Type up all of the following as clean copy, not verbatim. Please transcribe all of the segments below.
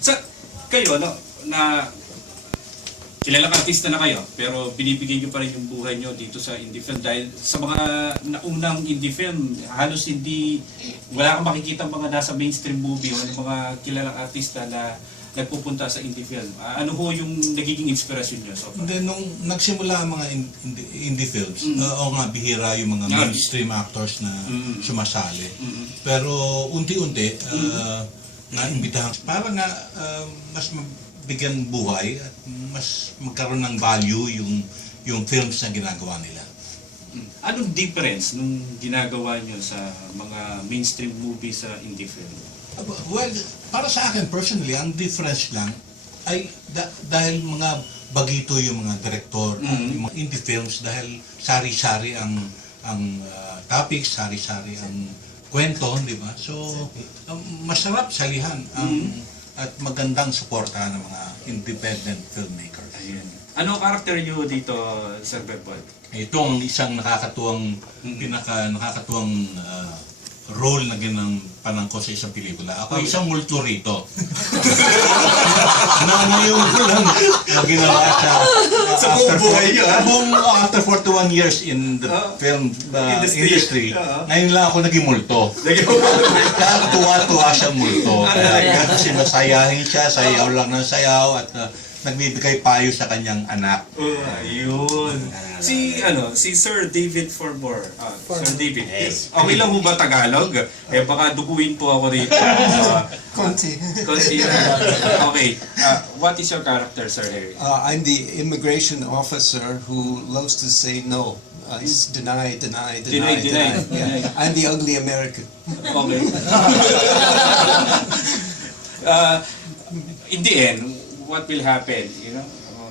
Sa kayo, no, na kilalang artista na kayo, pero binibigay nyo pa rin yung buhay nyo dito sa indie film dahil sa mga naunang indie film, halos wala kang makikita mga nasa mainstream movie o mga kilalang artista na nagpupunta sa indie film. Ano ho yung nagiging inspirasyon nyo so far? Then, nung nagsimula ang mga indie films, o nga bihira yung mga mainstream actors na sumasali. Pero unti-unti, naimbitahan. Para nga mas bigyan buhay at mas magkaroon ng value yung films na ginagawa nila. Anong difference nung ginagawa nyo sa mga mainstream movies sa indie film? Well, para sa akin personally, ang difference lang ay dahil mga bagito yung mga director at yung mga indie films dahil sari-sari ang topics, sari-sari ang kwento, di ba? So, masarap salihan at magandang suporta ng mga independent filmmakers. Ayun. Ano karakter nyo dito, Sir Bebot? Itong isang nakakatuwang, nakakatuwang role na ginampanan ko sa isang pelikula. Ako isang multo rito. Ngayon ko lang na ginawa sa buong buhay nyo, ha? After 41 years in the film industry, ngayon lang ako naging multo. Kaya tuwa-tuwa siyang multo. Kaya kasi masayahin siya, sayaw lang ng sayaw at nagbibigay payo sa kanyang anak. Ayun. Si Sir David Formore. Sir David. Okay lang ho ba Tagalog? Baka duguin po ako rito. Conti. Okay. What is your character, Sir Harry? I'm the immigration officer who loves to say no. He's deny. Yeah. I'm the ugly American. Okay. In the end, what will happen, you know?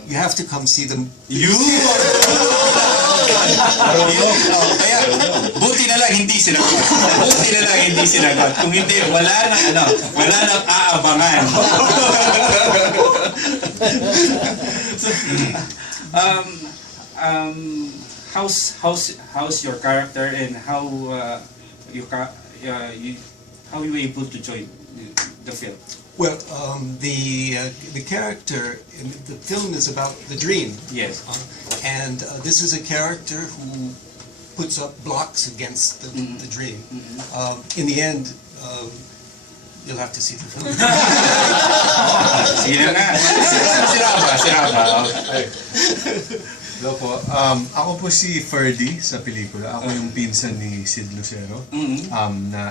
You have to come see them. You! Kaya, buti na lang hindi sinagot. Kung hindi, wala nang aabangan. How's your character and how you able to join the film? Well, the character in the film is about the dream. Yes. And this is a character who puts up blocks against the dream. In the end, you'll have to see the film. Sige na nga. Siraba. Hello po. Ako po si Ferdy sa pelikula. Ako yung pinsan ni Sid Lucero. Na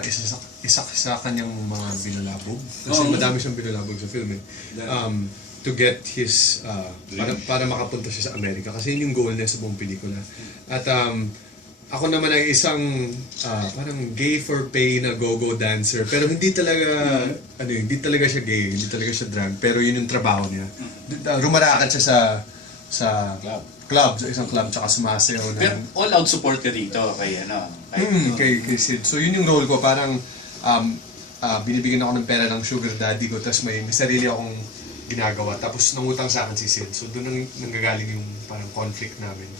isa sa kanyang mga binalabog. Kasi madami siyang binalabog sa film. To get his, para makapunta siya sa Amerika. Kasi yun yung goal niya sa buong pelikula. At ako naman ay isang parang gay for pay na go-go dancer. Pero hindi talaga, hindi talaga siya gay, hindi talaga siya drag. Pero yun yung trabaho niya. Rumarakat siya sa club, sa isang club, tsaka sumasayaw na. Pero all-out support ka dito kay Kay Sid. So yun yung role ko, parang binibigyan ako ng pera ng sugar daddy ko, tapos may sarili akong ginagawa, tapos nangutang sa akin si Sid. So doon nanggagaling yung parang conflict namin.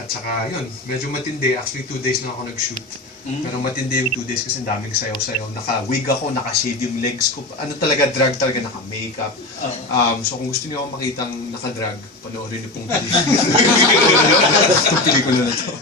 At saka yun, medyo matindi. Actually 2 days na ako nag-shoot. Pero matindi yung 2 days kasi ang daming sayaw-sayaw. Naka-wig ako, naka-shade yung legs ko. Ano talaga, drag talaga, naka-makeup. So kung gusto niyo ako makitang naka-drag, panoorin niyo pong pelikula na to.